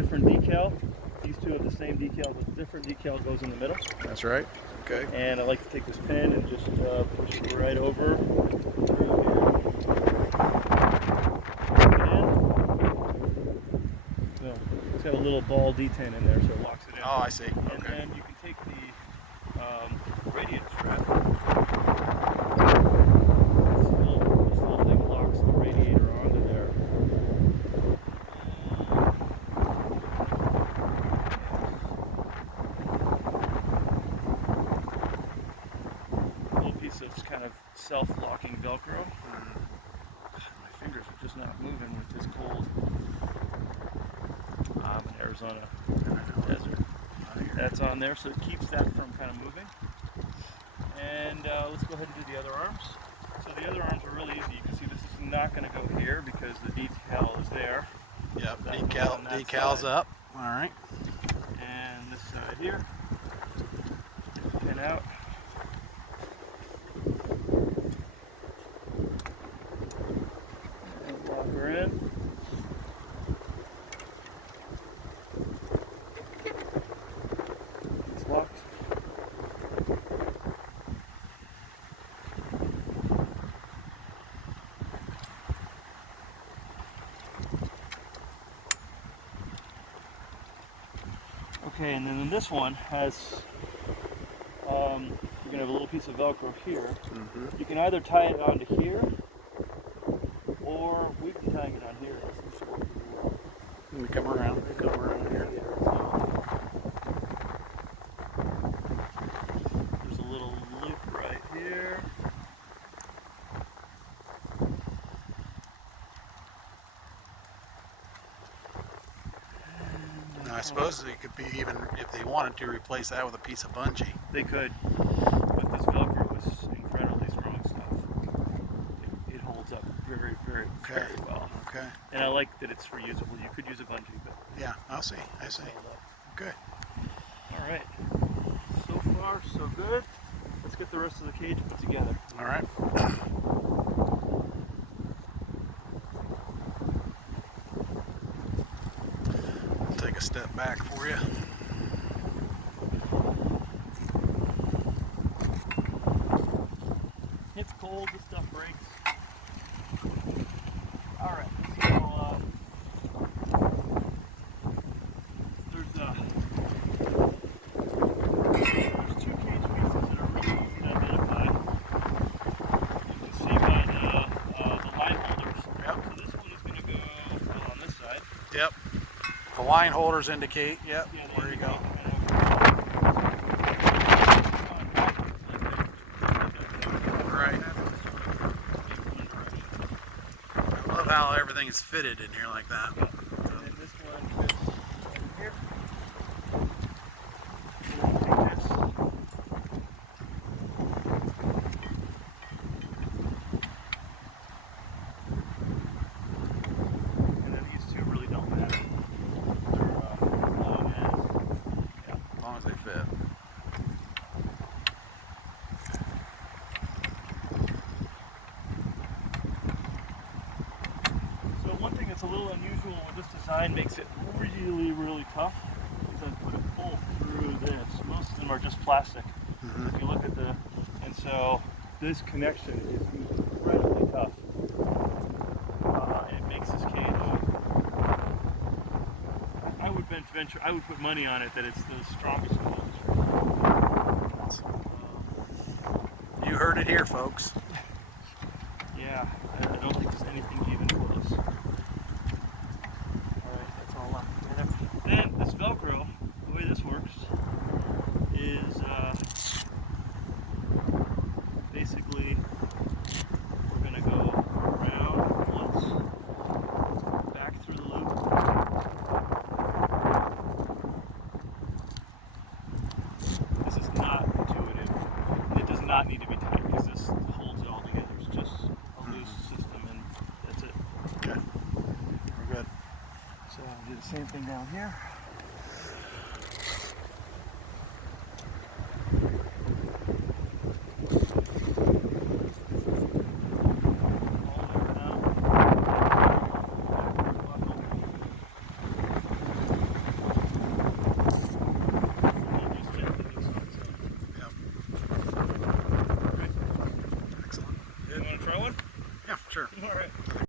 different decal. These two have the same decal, but different decal goes in the middle. That's right. Okay. And I like to take this pin and just push it right over. So it's got a little ball detent in there, so it locks it in. Oh, I see. Okay. And then you can take the radiator strap. This little thing locks the radiator onto there. Little piece of kind of self-locking Velcro. My fingers are just not moving with this cold. I'm in Arizona desert. That's on there, so it keeps that from kind of moving. And let's go ahead and do the other arms. So the other arms are really easy. You can see this is not going to go here because the decal is there. Yep, decal's up. All right. And this side here, pin out. And lock her in. It's locked. Okay, and then this one has, you're going to have a little piece of Velcro here. Mm-hmm. You can either tie it onto here, or we've been tying it on here. Let me come around here. There's a little loop right here. Now, I suppose they could be, even if they wanted to, replace that with a piece of bungee. They could, but this Velcro is incredibly strong stuff. It holds up very, very, very well. Okay. And I like that it's reusable. You could use a bungee, but Yeah, I see. Okay. all right. So far, so good. Let's get the rest of the cage put together. All right. I'll take a step back for you. It's cold, this stuff breaks. Alright, so there's two cage pieces that are really easy to identify. You can see by the line holders. Yep. So this one is going to go on this side. Yep. The line holders indicate, yep, Yeah, where you go. Right. I love how everything is fitted in here like that. And then this one fits over here. And then take this. And then these two really don't matter. They're long as, yeah. As long as they fit. So one thing that's a little unusual with this design, makes it really, really tough, is I put a pull through this. Most of them are just plastic. Mm-hmm. If you look at and so this connection is incredibly tough. And it makes this cage, I would put money on it that it's the strongest cage. You heard it here, folks. Yeah, I don't think there's anything even close. Alright, that's all locked together. Then this Velcro, the way this works is basically we're going to go around once, back through the loop. This is not intuitive. It does not need to be tight because this holds it all together. It's just a loose system and that's it. Okay. We're good. So I'll do the same thing down here. Sure. All right.